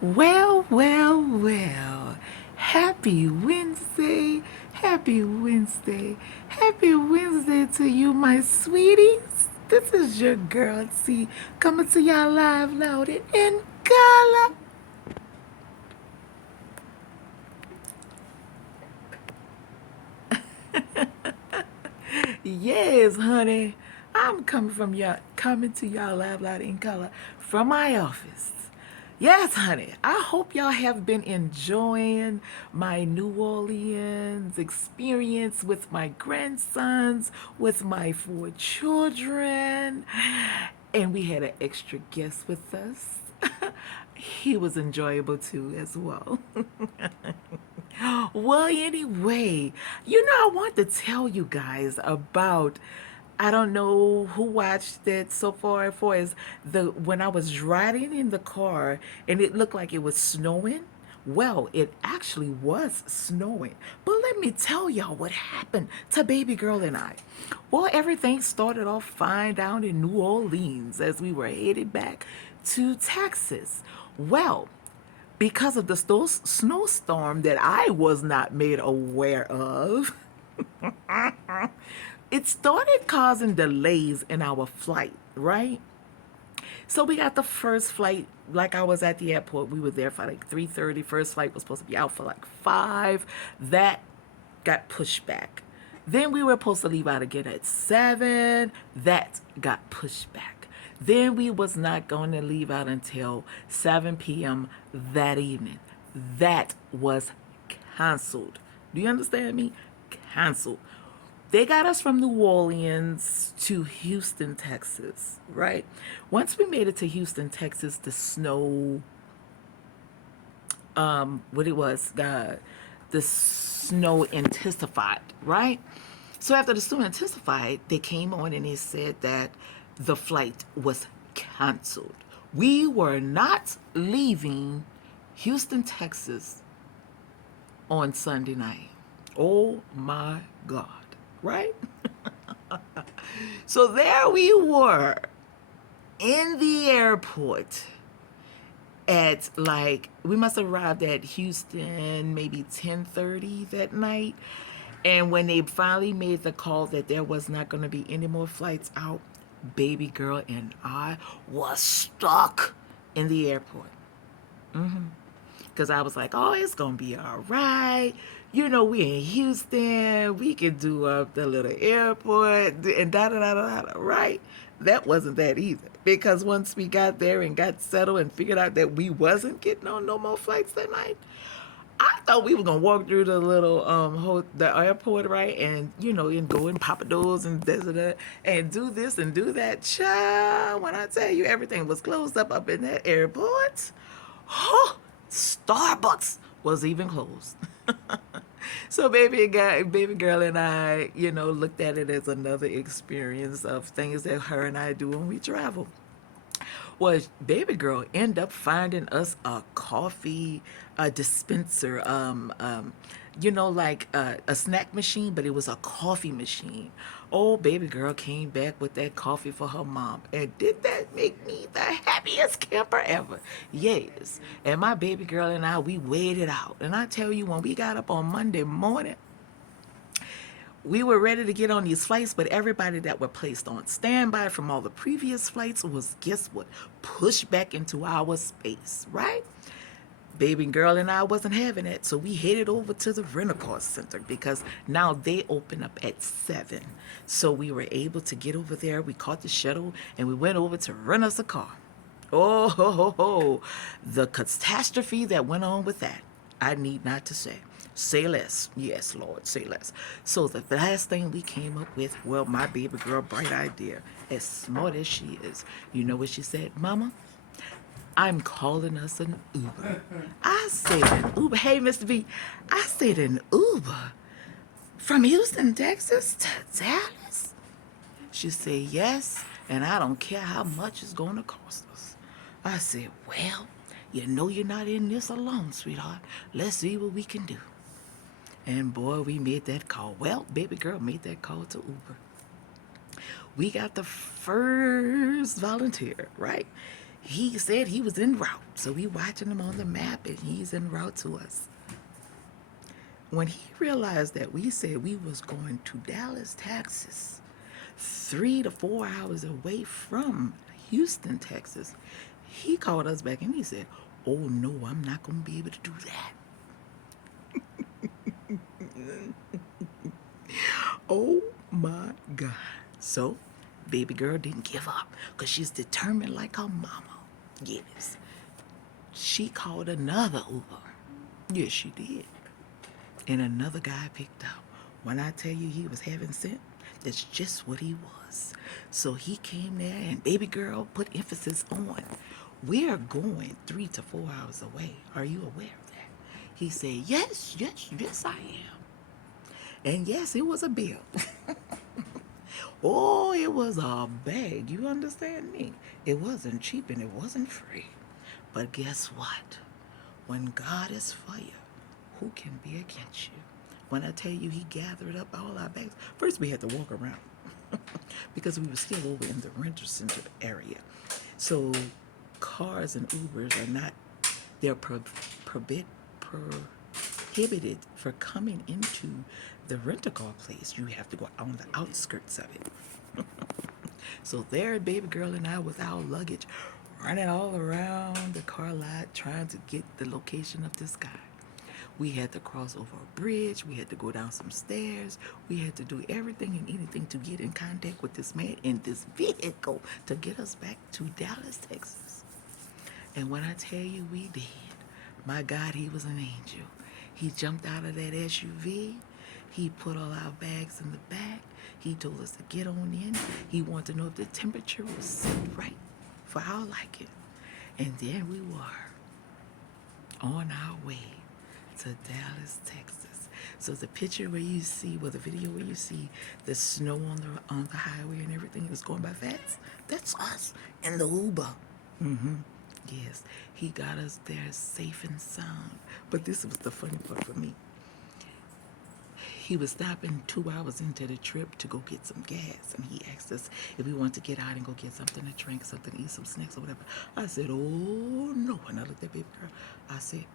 Well, well, well. Happy Wednesday. Happy Wednesday. Happy Wednesday to you, my sweeties. This is your girl, C, coming to y'all live, loud, and in color. Yes, honey. I'm coming to y'all live, loud, in color from my office. Yes, honey. I hope y'all have been enjoying my New Orleans experience with my grandsons, with my four children, and we had an extra guest with us. He was enjoyable too, as well. Well, anyway, I want to tell you guys about. I don't know who watched it so far. For as the when I was riding in the car and it looked like it was snowing. Well, it actually was snowing. But let me tell y'all what happened to baby girl and I. Well, everything started off fine down in New Orleans as we were headed back to Texas. Well, because of the snowstorm that I was not made aware of, it started causing delays in our flight, right? So we got the first flight, like I was at the airport. We were there for like 3:30. First flight was supposed to be out for like 5. That got pushed back. Then we were supposed to leave out again at 7. That got pushed back. Then we was not going to leave out until 7 p.m. that evening. That was canceled. Do you understand me? Canceled. They got us from New Orleans to Houston, Texas, right? Once we made it to Houston, Texas, the snow, what it was, the snow intensified, right? So after the snow intensified, they came on and they said that the flight was canceled. We were not leaving Houston, Texas on Sunday night. Oh my God, right? So there we were in the airport at like we must have arrived at Houston maybe 10:30 that night. And when they finally made the call that there was not going to be any more flights out, baby girl and I was stuck in the airport. Because I was like, oh, it's going to be all right. We in Houston. We can do up the little airport and da da da da da, right? That wasn't that either. Because once we got there and got settled and figured out that we wasn't getting on no more flights that night, I thought we were gonna walk through the little the airport, right, and and go in Papados and this and that, and do this and do that. Child, when I tell you everything was closed up in that airport, huh? Starbucks was even closed. So baby girl and I, looked at it as another experience of things that her and I do when we travel. Well, baby girl end up finding us a coffee dispenser, like a snack machine, but it was a coffee machine. Oh, baby girl came back with that coffee for her mom. And did that make me the happiest camper ever? Yes. And my baby girl and I, we waited out. And I tell you, when we got up on Monday morning, we were ready to get on these flights, but everybody that were placed on standby from all the previous flights was, guess what, pushed back into our space, right? Baby girl and I wasn't having it, so we headed over to the rental center because now they open up at 7. So we were able to get over there. We caught the shuttle and we went over to rent us a car. Oh, ho, ho, ho. The catastrophe that went on with that, I need not to say. Say less. Yes, Lord, say less. So the last thing we came up with, well, my baby girl, bright idea, as smart as she is. You know what she said, Mama? I'm calling us an Uber. I said an Uber. Hey, Mr. B, I said an Uber from Houston, Texas to Dallas? She said, yes, and I don't care how much it's going to cost us. I said, well, you're not in this alone, sweetheart. Let's see what we can do. And boy, we made that call. Well, baby girl made that call to Uber. We got the first volunteer, right? he said he was en route. So we watching him on the map and he's en route to us. When he realized that we said we was going to Dallas, Texas, 3 to 4 hours away from Houston, Texas, he called us back and he said, "Oh no, I'm not going to be able to do that." Oh my God. So, baby girl didn't give up because she's determined like her mama. Yes. She called another Uber. Yes, she did. And another guy picked up. When I tell you he was heaven sent, that's just what he was. So he came there and baby girl put emphasis on, "We are going 3 to 4 hours away. Are you aware of that?" He said, "Yes, yes, yes, I am." And yes, it was a bill. Oh, it was a bag. You understand me? It wasn't cheap and it wasn't free. But guess what? When God is for you, who can be against you? When I tell you he gathered up all our bags, first we had to walk around because we were still over in the renter center area. So cars and Ubers are not, they're prohibited for coming into the rental car place. You have to go on the outskirts of it. So there, baby girl and I with our luggage running all around the car lot trying to get the location of this guy. We had to cross over a bridge. We had to go down some stairs. We had to do everything and anything to get in contact with this man in this vehicle to get us back to Dallas, Texas. And when I tell you we did, my God, he was an angel. He jumped out of that SUV. He put all our bags in the back. He told us to get on in. He wanted to know if the temperature was set right for our liking. And then we were on our way to Dallas, Texas. So the picture where you see, well, the video where you see the snow on the highway and everything is going by fast, that's us in the Uber. Yes, he got us there safe and sound. But this was the funny part for me. He was stopping 2 hours into the trip to go get some gas, and he asked us if we wanted to get out and go get something to drink, something to eat, some snacks or whatever. I said, "Oh no!" And I looked at baby girl. I said,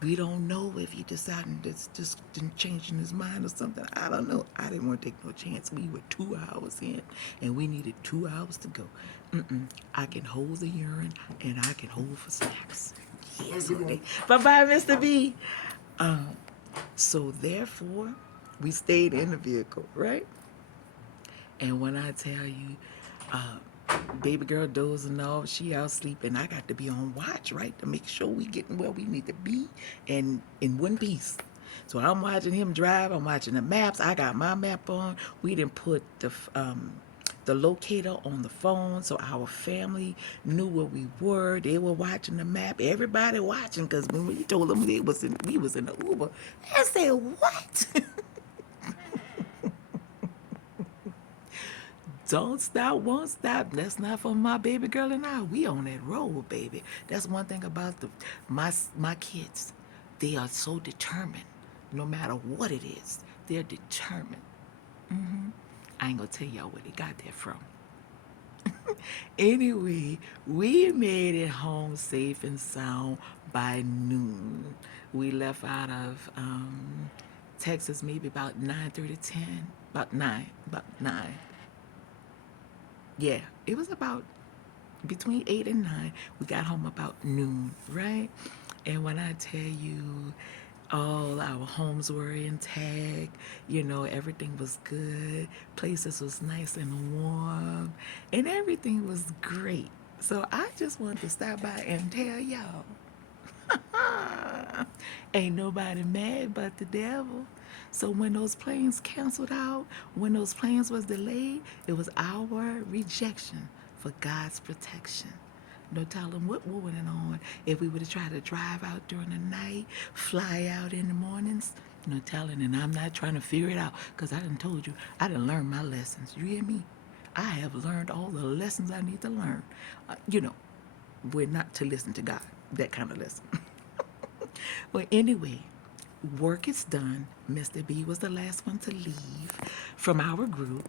"We don't know if he decided to just didn't change in his mind or something. I don't know. I didn't want to take no chance. We were 2 hours in, and we needed 2 hours to go. I can hold the urine, and I can hold for snacks." Yes, honey. Bye-bye, Mr. B. So therefore, we stayed in the vehicle, right? And when I tell you, baby girl dozing off, she out sleeping. I got to be on watch, right, to make sure we getting where we need to be and in one piece. So I'm watching him drive. I'm watching the maps. I got my map on. We didn't put the locator on the phone, so our family knew where we were. They were watching the map. Everybody watching, because when we told them we was in the Uber, they said, "What?" Don't stop, won't stop. That's not for my baby girl and I. We on that road, baby. That's one thing about my kids. They are so determined. No matter what it is, they're determined. I ain't gonna tell y'all where they got that from. Anyway, we made it home safe and sound by noon. We left out of Texas maybe about 9:30, 10, about 9. Yeah, it was about between 8 and 9. We got home about noon, right? And when I tell you, all our homes were intact, everything was good, places was nice and warm, and everything was great. So I just wanted to stop by and tell y'all, ain't nobody mad but the devil. So when those planes canceled out, when those planes was delayed, it was our rejection for God's protection. No telling what went on. If we would have tried to drive out during the night, fly out in the mornings, no telling. And I'm not trying to figure it out, because I done told you, I done learned my lessons. You hear me? I have learned all the lessons I need to learn. We're not to listen to God. That kind of lesson. Well, anyway, work is done. Mr. B was the last one to leave from our group.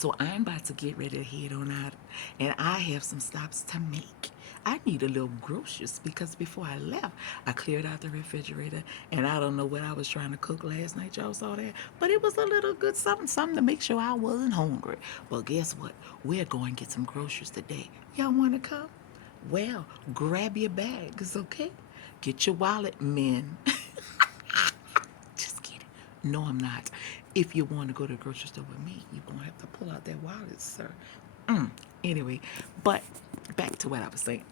So I'm about to get ready to head on out, and I have some stops to make. I need a little groceries because before I left, I cleared out the refrigerator, and I don't know what I was trying to cook last night. Y'all saw that, but it was a little good something, something to make sure I wasn't hungry. But guess what? We're going to get some groceries today. Y'all want to come? Well, grab your bags, okay? Get your wallet, men. Just kidding. No, I'm not. If you want to go to the grocery store with me, you're going to have to pull out that wallet, sir. Anyway, but back to what I was saying.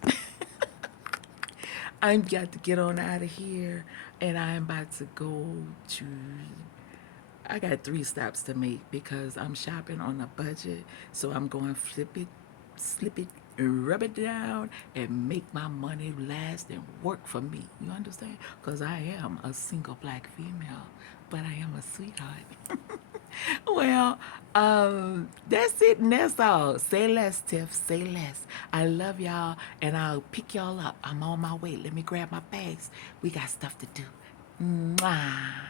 I'm got to get on out of here, and I'm about to go to. I got 3 stops to make because I'm shopping on a budget. So I'm going to flip it, slip it, rub it down, and make my money last and work for me. You understand? Because I am a single black female, but I am a sweetheart. Well, that's it and that's all. Say less, Tiff. Say less. I love y'all, and I'll pick y'all up. I'm on my way. Let me grab my bags. We got stuff to do. Mwah.